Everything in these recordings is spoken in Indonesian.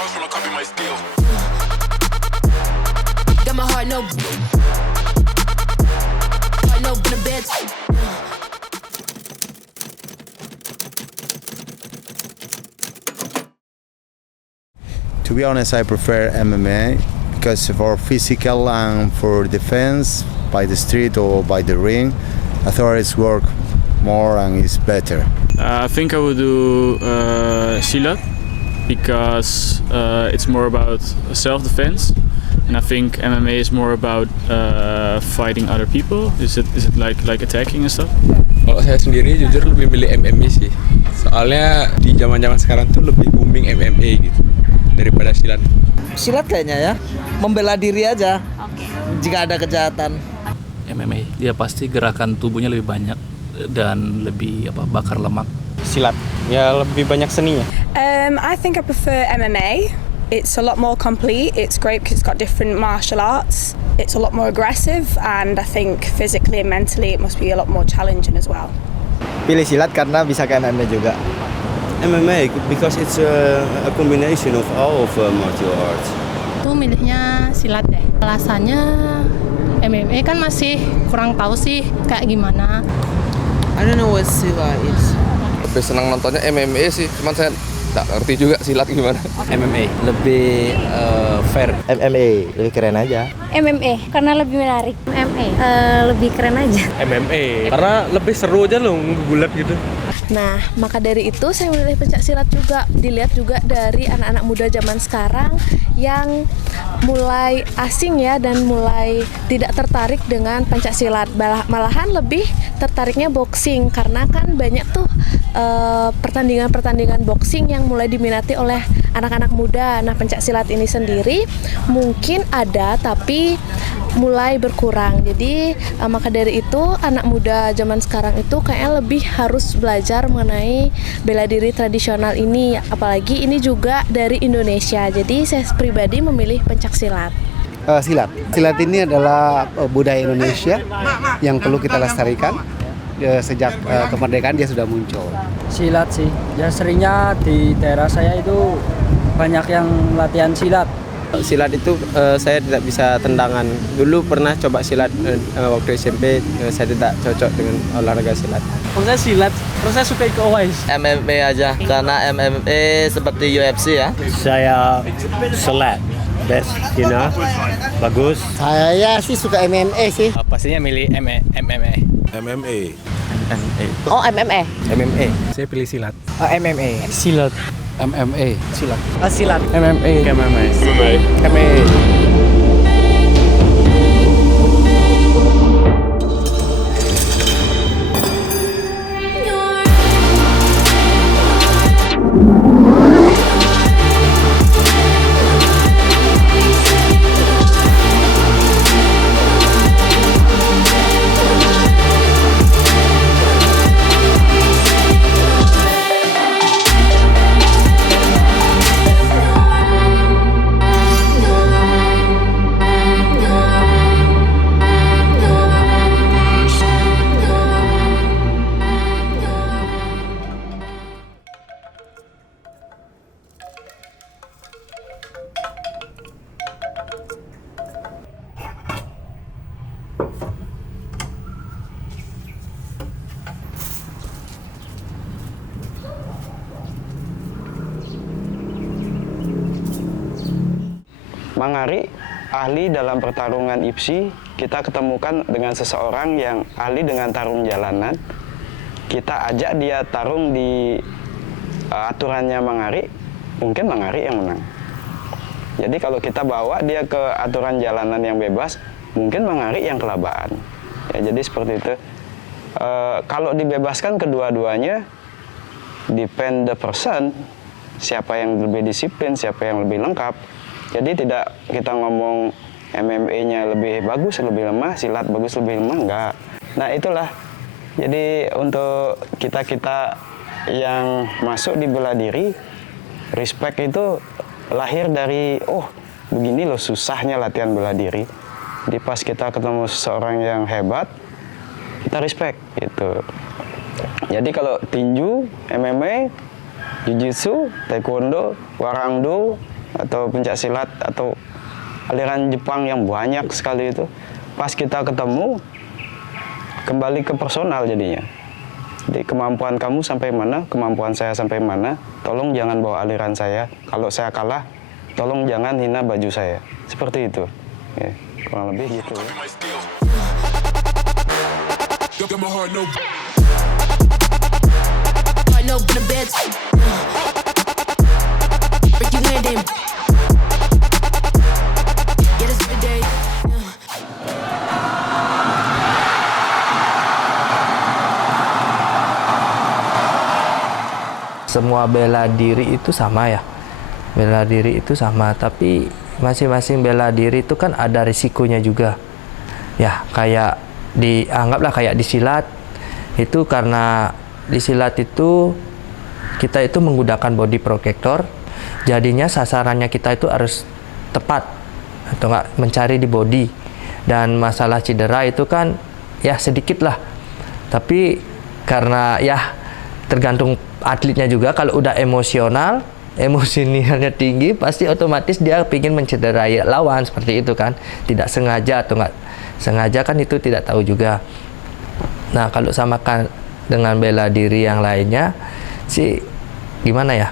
Got my heart no in the bed. To be honest, I prefer MMA because for physical and for defense by the street or by the ring, I thought it's work more and it's better. I think I would do Silat because it's more about self-defense, and I think MMA is more about fighting other people. Is it like attacking and stuff? Kalau saya sendiri jujur lebih milih MMA sih. Soalnya di zaman-zaman sekarang tuh lebih booming MMA gitu daripada silat. Silat kayaknya ya, membela diri aja. Jika ada kejahatan. MMA, dia pasti gerakan tubuhnya lebih banyak dan lebih bakar lemak. Silat, ya lebih banyak seninya. I think I prefer MMA. It's a lot more complete. It's great because it's got different martial arts. It's a lot more aggressive, and I think physically and mentally it must be a lot more challenging as well. Pilih silat karena bisa ke MMA juga. MMA because it's a combination of all of martial arts. Tuh milihnya silat deh. Alasannya MMA kan masih kurang tahu sih kayak gimana. I don't know what silat is. Lebih senang nontonnya MMA sih, cuman saya nggak ngerti juga silat gimana. MMA lebih fair. MMA lebih keren aja. MMA karena lebih menarik. MMA lebih keren aja. MMA karena lebih seru aja loh gulat gitu. Nah, maka dari itu saya memilih pencak silat juga. Dilihat juga dari anak-anak muda zaman sekarang yang mulai asing ya dan mulai tidak tertarik dengan pencak silat. Malahan lebih tertariknya boxing karena kan banyak tuh pertandingan-pertandingan boxing yang mulai diminati oleh anak-anak muda. Nah, pencak silat ini sendiri mungkin ada tapi mulai berkurang. Jadi maka dari itu anak muda zaman sekarang itu kayaknya lebih harus belajar mengenai bela diri tradisional ini, apalagi ini juga dari Indonesia. Jadi saya pribadi memilih pencak silat. Silat ini adalah budaya Indonesia yang perlu kita lestarikan. Sejak kemerdekaan dia sudah muncul. Silat sih, ya seringnya di daerah saya itu banyak yang latihan silat. Silat itu saya tidak bisa tendangan. Dulu pernah coba silat waktu SMP, saya tidak cocok dengan olahraga silat. Kalau saya silat, terus saya suka ikut OIS. MMA aja, karena MMA seperti UFC ya. Saya silat, best, bagus. Saya sih suka MMA sih. Pastinya milih MMA. MMA. Oh, MMA. MMA. Saya pilih silat. MMA. Silat. MMA. Silat. Silat. MMA. MMA. Mang Ari, ahli dalam pertarungan IPSI, kita ketemukan dengan seseorang yang ahli dengan tarung jalanan. Kita ajak dia tarung di aturannya Mang Ari, mungkin Mang Ari yang menang. Jadi kalau kita bawa dia ke aturan jalanan yang bebas, mungkin Mang Ari yang kelabaan. Ya, jadi seperti itu. Kalau dibebaskan kedua-duanya, depend the person, siapa yang lebih disiplin, siapa yang lebih lengkap. Jadi tidak kita ngomong MMA-nya lebih bagus, lebih lemah, silat bagus, lebih lemah, enggak. Nah itulah, jadi untuk kita-kita yang masuk di bela diri, respect itu lahir dari, oh begini loh susahnya latihan bela diri. Jadi pas kita ketemu seseorang yang hebat, kita respect gitu. Jadi kalau tinju, MMA, jiu-jitsu, taekwondo, warangdo, atau pencak silat atau aliran Jepang yang banyak sekali itu, pas kita ketemu kembali ke personal jadinya. Jadi kemampuan kamu sampai mana, kemampuan saya sampai mana, tolong jangan bawa aliran saya. Kalau saya kalah, tolong jangan hina baju saya. Seperti itu. Ya, kurang lebih gitu ya. Semua bela diri itu sama ya, bela diri itu sama, tapi masing-masing bela diri itu kan ada risikonya juga ya. Kayak anggaplah kayak di silat itu, karena di silat itu kita itu menggunakan body protector, jadinya sasarannya kita itu harus tepat atau enggak mencari di body. Dan masalah cedera itu kan ya sedikit lah, tapi karena ya tergantung atletnya juga. Kalau udah emosional, emosinya tinggi, pasti otomatis dia ingin mencederai lawan seperti itu kan, tidak sengaja atau enggak sengaja kan itu tidak tahu juga. Nah, kalau samakan dengan bela diri yang lainnya sih gimana ya,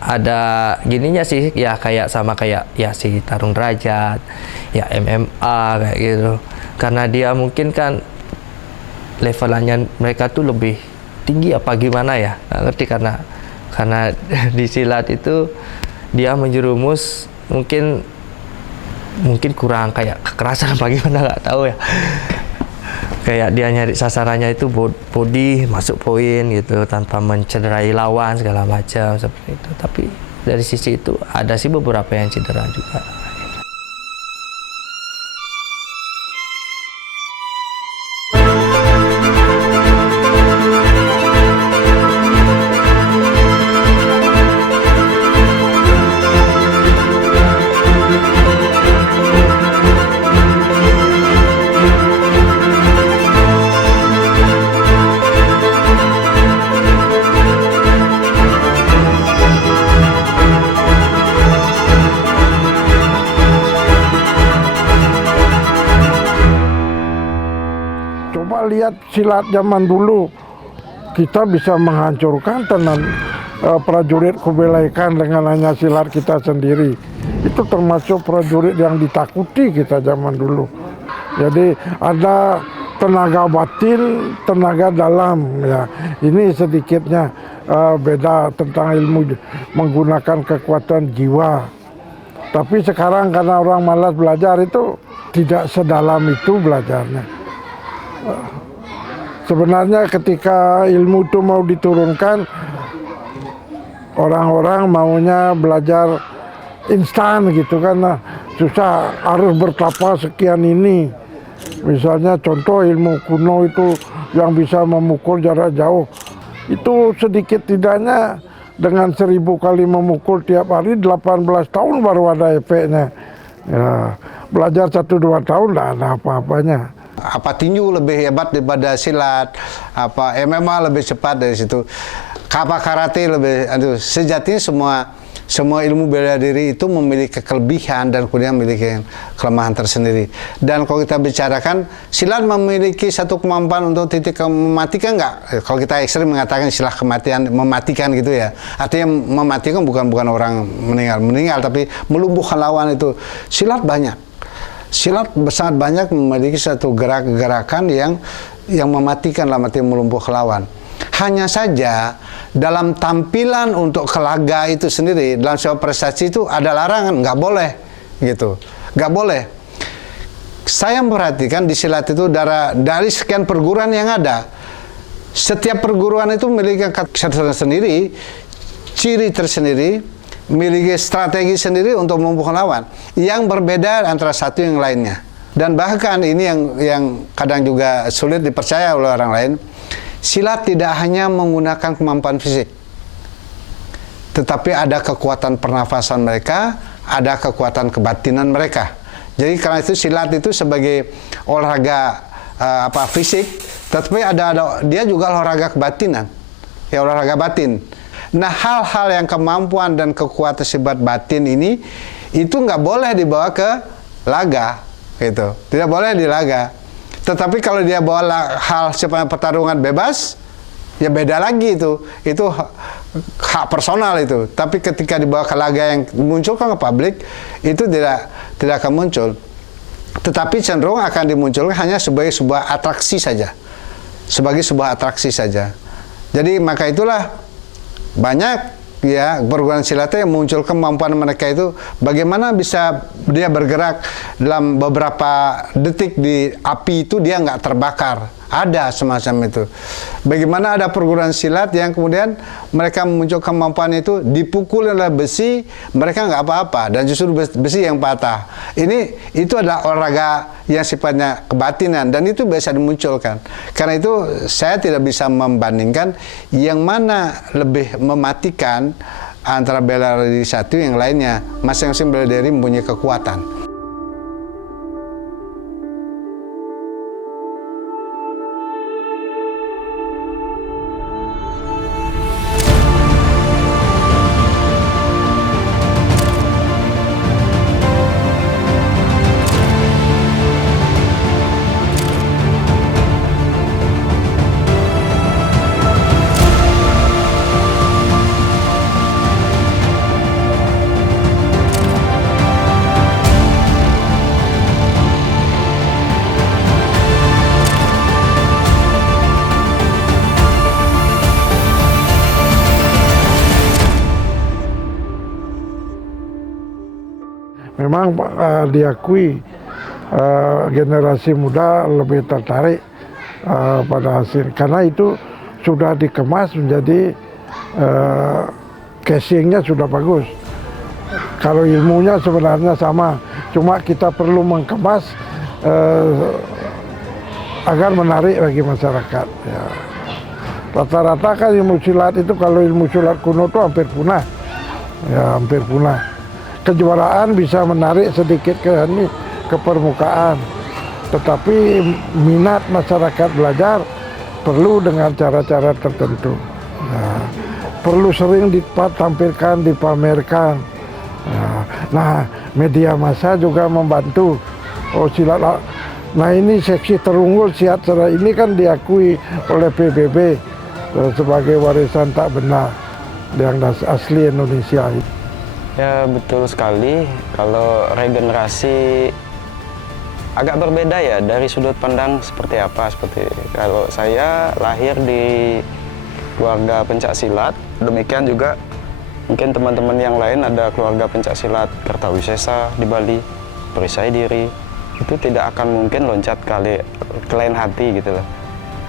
ada gininya sih ya, kayak sama kayak ya si tarung derajat ya, MMA kayak gitu, karena dia mungkin kan levelannya mereka tuh lebih tinggi apa gimana ya, nggak ngerti, karena di silat itu dia menjerumus mungkin kurang kayak kekerasan apa gimana, nggak tahu ya. Kayak dia nyari sasarannya itu body masuk poin gitu tanpa mencederai lawan segala macam seperti itu. Tapi dari sisi itu ada sih beberapa yang cedera juga. Lihat silat zaman dulu, kita bisa menghancurkan tenan prajurit Kubilai Khan dengan hanya silat kita sendiri. Itu termasuk prajurit yang ditakuti kita zaman dulu. Jadi ada tenaga batin, tenaga dalam ya. Ini sedikitnya beda tentang ilmu menggunakan kekuatan jiwa. Tapi sekarang karena orang malas belajar itu tidak sedalam itu belajarnya. Sebenarnya ketika ilmu itu mau diturunkan, orang-orang maunya belajar instan gitu kan, susah, harus bertapa sekian ini. Misalnya contoh ilmu kuno itu yang bisa memukul jarak jauh, itu sedikit tidaknya dengan 1000 kali memukul tiap hari 18 tahun baru ada efeknya. Ya, belajar 1-2 tahun tidak ada apa-apanya. Apa tinju lebih hebat daripada silat, apa MMA lebih cepat dari situ, apa karate lebih, sejatinya semua ilmu bela diri itu memiliki kelebihan dan kemudian memiliki kelemahan tersendiri. Dan kalau kita bicarakan silat memiliki satu kemampuan untuk titik mematikan enggak? Kalau kita ekstrim mengatakan istilah kematian mematikan gitu ya, artinya mematikan bukan orang meninggal, tapi melumpuhkan lawan. Itu silat banyak. Silat sangat banyak memiliki satu gerakan yang mematikan, dalam arti melumpuhkan lawan. Hanya saja dalam tampilan untuk kelaga itu sendiri, dalam sebuah prestasi itu ada larangan, nggak boleh gitu, nggak boleh. Saya memperhatikan di silat itu dari sekian perguruan yang ada, setiap perguruan itu memiliki kekuatan sendiri, ciri tersendiri, memiliki strategi sendiri untuk melumpuhkan lawan yang berbeda antara satu yang lainnya. Dan bahkan ini yang kadang juga sulit dipercaya oleh orang lain, silat tidak hanya menggunakan kemampuan fisik, tetapi ada kekuatan pernafasan mereka, ada kekuatan kebatinan mereka. Jadi karena itu silat itu sebagai olahraga fisik, tetapi dia juga olahraga kebatinan, ya olahraga batin. Nah, hal-hal yang kemampuan dan kekuatan sifat batin ini itu nggak boleh dibawa ke laga, gitu. Tidak boleh di laga. Tetapi kalau dia bawa hal sifatnya pertarungan bebas, ya beda lagi itu. Itu hak personal itu. Tapi ketika dibawa ke laga yang dimunculkan ke publik, itu tidak akan muncul. Tetapi cenderung akan dimunculkan hanya sebagai sebuah atraksi saja. Sebagai sebuah atraksi saja. Jadi maka itulah banyak ya perguruan silat yang muncul kemampuan mereka itu bagaimana bisa dia bergerak dalam beberapa detik di api itu dia nggak terbakar. Ada semacam itu. Bagaimana ada perguruan silat yang kemudian mereka muncul kemampuan itu dipukul oleh besi, mereka nggak apa-apa dan justru besi yang patah. Itu adalah olahraga yang sifatnya kebatinan dan itu biasa dimunculkan. Karena itu saya tidak bisa membandingkan yang mana lebih mematikan antara bela diri satu yang lainnya. Masing-masing bela diri mempunyai kekuatan. Memang diakui generasi muda lebih tertarik pada hasil karena itu sudah dikemas menjadi casingnya sudah bagus. Kalau ilmunya sebenarnya sama, cuma kita perlu mengemas agar menarik bagi masyarakat. Ya. Rata-rata kan ilmu silat itu kalau ilmu silat kuno itu hampir punah, ya hampir punah. Kejuaraan bisa menarik sedikit ke permukaan, tetapi minat masyarakat belajar perlu dengan cara-cara tertentu. Nah, perlu sering ditampilkan, dipamerkan. Nah, media massa juga membantu. Oh silat, nah ini seksi terunggul silat ini kan diakui oleh PBB sebagai warisan tak benda yang asli Indonesia. Ya betul sekali, kalau regenerasi agak berbeda ya dari sudut pandang seperti apa. Seperti kalau saya lahir di keluarga pencak silat, demikian juga mungkin teman-teman yang lain ada keluarga pencak silat Kertawisesa di Bali, perisai diri, itu tidak akan mungkin loncat ke lain hati gitu loh.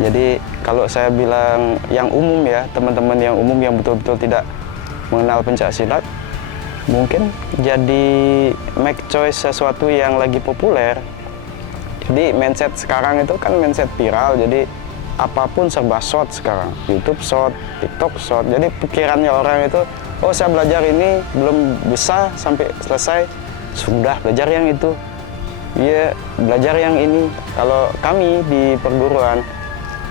Jadi kalau saya bilang yang umum ya, teman-teman yang umum yang betul-betul tidak mengenal pencak silat, mungkin jadi make choice sesuatu yang lagi populer. Jadi mindset sekarang itu kan mindset viral, jadi apapun serba short sekarang, YouTube short, TikTok short. Jadi pikirannya orang itu, oh saya belajar ini belum bisa sampai selesai, sudah belajar yang itu, ya belajar yang ini. Kalau kami di perguruan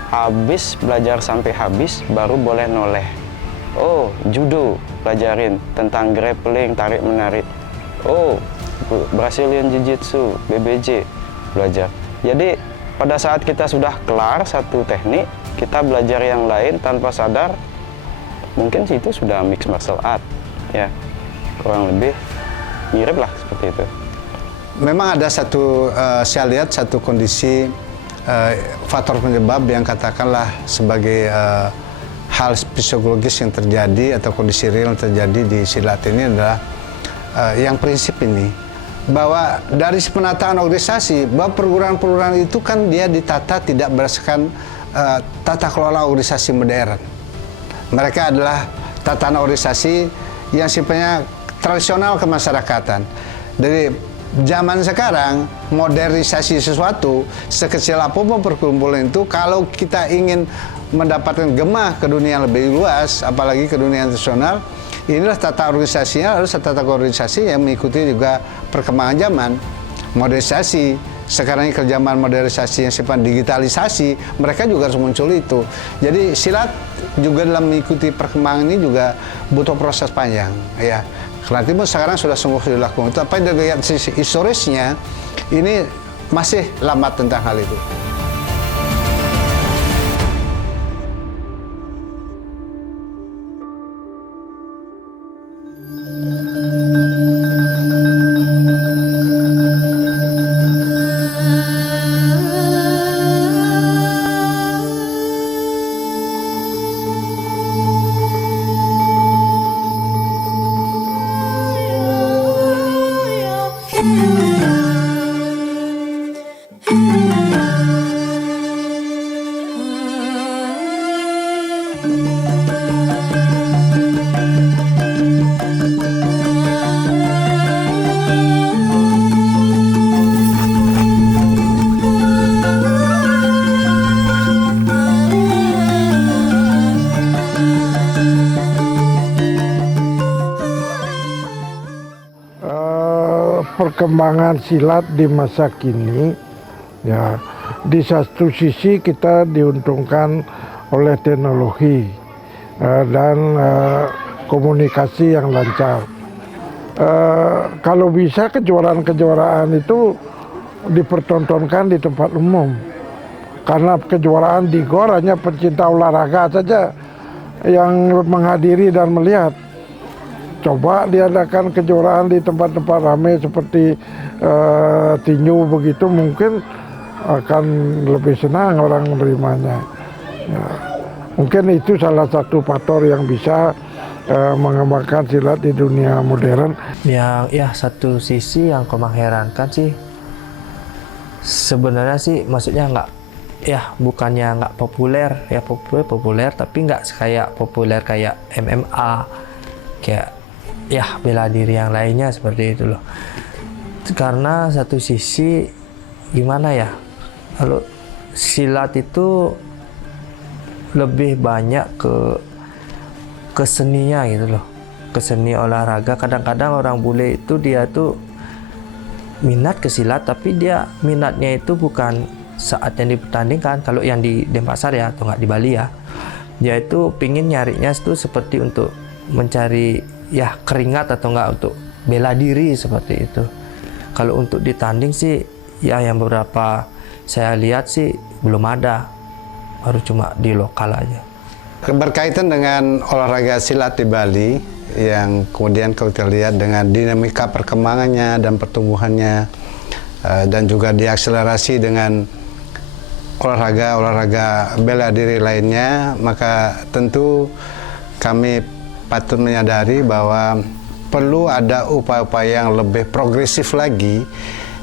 habis belajar sampai habis baru boleh noleh. Oh, judo, pelajarin tentang grappling, tarik menarik. Oh, Brazilian Jiu-Jitsu, BBJ, belajar. Jadi pada saat kita sudah kelar satu teknik, kita belajar yang lain tanpa sadar, mungkin itu sudah mixed martial art, ya kurang lebih mirip lah seperti itu. Memang ada saya lihat satu kondisi faktor penyebab yang katakanlah sebagai hal psikologis yang terjadi atau kondisi real yang terjadi di silat ini adalah yang prinsip ini, bahwa dari penataan organisasi, bahwa perguruan-perguruan itu kan dia ditata tidak berdasarkan tata kelola organisasi modern. Mereka adalah tatanan organisasi yang sifatnya tradisional kemasyarakatan. Dari zaman sekarang, modernisasi sesuatu, sekecil apapun perkumpulan itu, kalau kita ingin mendapatkan gemah ke dunia yang lebih luas, apalagi ke dunia internasional, inilah tata organisasinya, harus tata organisasi yang mengikuti juga perkembangan zaman. Modernisasi sekarang ini ke zaman modernisasi yang sifat digitalisasi, mereka juga harus muncul itu. Jadi silat juga dalam mengikuti perkembangan ini juga butuh proses panjang, ya. Kelatih sekarang sudah sungguh dilakukan. Tapi dari sisi historisnya ini masih lambat tentang hal itu. Perkembangan silat di masa kini, ya, di satu sisi kita diuntungkan oleh teknologi dan komunikasi yang lancar. Kalau bisa kejuaraan-kejuaraan itu dipertontonkan di tempat umum, karena kejuaraan di GOR hanya pecinta olahraga saja yang menghadiri dan melihat. Coba diadakan kejuaraan di tempat-tempat ramai seperti tinju begitu, mungkin akan lebih senang orang menerimanya. Ya, mungkin itu salah satu faktor yang bisa mengembangkan silat di dunia modern. Yang ya satu sisi yang mengherankan sih, sebenarnya sih maksudnya bukannya nggak populer, ya populer tapi nggak kayak populer kayak MMA, kayak bela diri yang lainnya seperti itu loh. Karena satu sisi gimana ya, kalau silat itu lebih banyak ke seninya gitu loh, ke seni olahraga. Kadang-kadang orang bule itu dia tuh minat ke silat, tapi dia minatnya itu bukan saat yang dipertandingkan. Kalau yang di Denpasar ya, atau nggak di Bali ya, dia itu pingin nyarinya itu seperti untuk mencari keringat atau enggak untuk bela diri seperti itu. Kalau untuk ditanding sih yang beberapa saya lihat sih belum ada, baru cuma di lokal aja. Berkaitan dengan olahraga silat di Bali yang kemudian kalau kita lihat dengan dinamika perkembangannya dan pertumbuhannya dan juga diakselerasi dengan olahraga bela diri lainnya, maka tentu kami patut menyadari bahwa perlu ada upaya-upaya yang lebih progresif lagi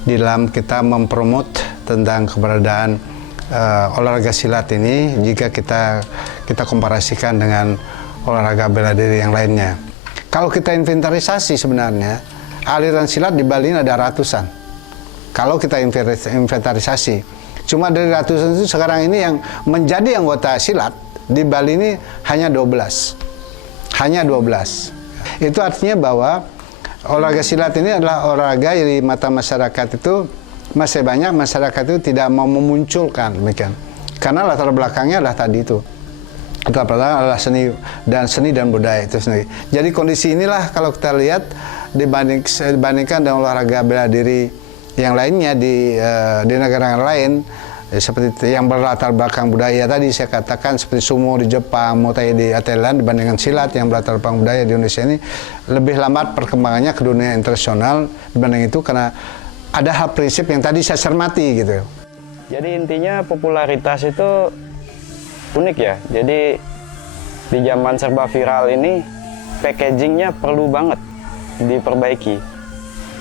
dalam kita mempromot tentang keberadaan olahraga silat ini jika kita komparasikan dengan olahraga bela diri yang lainnya. Kalau kita inventarisasi sebenarnya aliran silat di Bali ini ada ratusan. Kalau kita inventarisasi, cuma dari ratusan itu sekarang ini yang menjadi anggota silat di Bali ini hanya 12. Hanya 12. Itu artinya bahwa olahraga silat ini adalah olahraga di mata masyarakat itu masih banyak masyarakat itu tidak mau memunculkan, demikian. Karena latar belakangnya adalah tadi itu. Latar belakangnya adalah seni dan budaya itu sendiri. Jadi kondisi inilah kalau kita lihat dibandingkan dengan olahraga bela diri yang lainnya di negara lain, seperti yang berlatar belakang budaya tadi saya katakan seperti sumo di Jepang, Muay Thai di Thailand, dibandingkan silat yang berlatar belakang budaya di Indonesia ini lebih lambat perkembangannya ke dunia internasional dibanding itu, karena ada hal prinsip yang tadi saya cermati gitu. Jadi intinya popularitas itu unik ya. Jadi di zaman serba viral ini packagingnya perlu banget diperbaiki.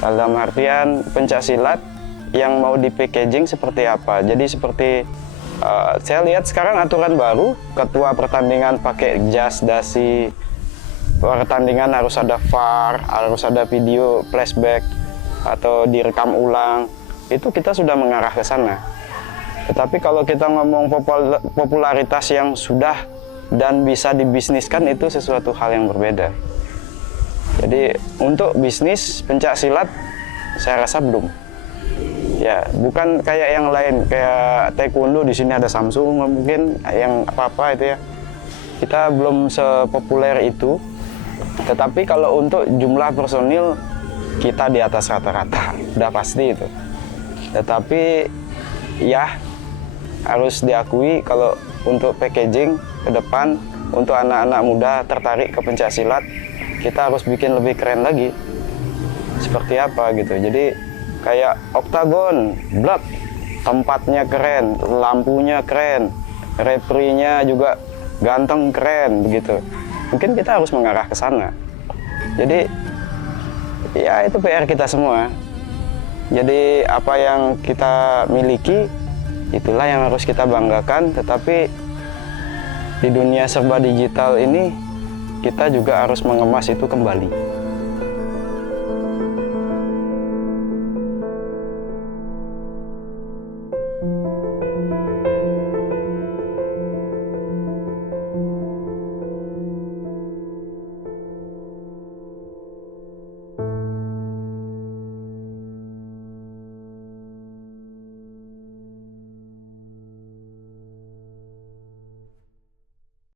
Dalam artian pencaksilat yang mau di packaging seperti apa. Jadi seperti saya lihat sekarang aturan baru, ketua pertandingan pakai jas, dasi, pertandingan harus ada VAR, harus ada video flashback atau direkam ulang. Itu kita sudah mengarah ke sana. Tetapi kalau kita ngomong popularitas yang sudah dan bisa dibisniskan, itu sesuatu hal yang berbeda. Jadi untuk bisnis pencaksilat saya rasa belum. Ya, bukan kayak yang lain, kayak taekwondo di sini ada Samsung mungkin yang apa-apa itu ya. Kita belum sepopuler itu. Tetapi kalau untuk jumlah personil kita di atas rata-rata, udah pasti itu. Tetapi ya harus diakui kalau untuk packaging ke depan untuk anak-anak muda tertarik ke pencaksilat, kita harus bikin lebih keren lagi. Seperti apa gitu. Jadi kayak oktagon, block, tempatnya keren, lampunya keren, referee-nya juga ganteng keren begitu. Mungkin kita harus mengarah ke sana. Jadi ya itu PR kita semua. Jadi apa yang kita miliki itulah yang harus kita banggakan, tetapi di dunia serba digital ini kita juga harus mengemas itu kembali.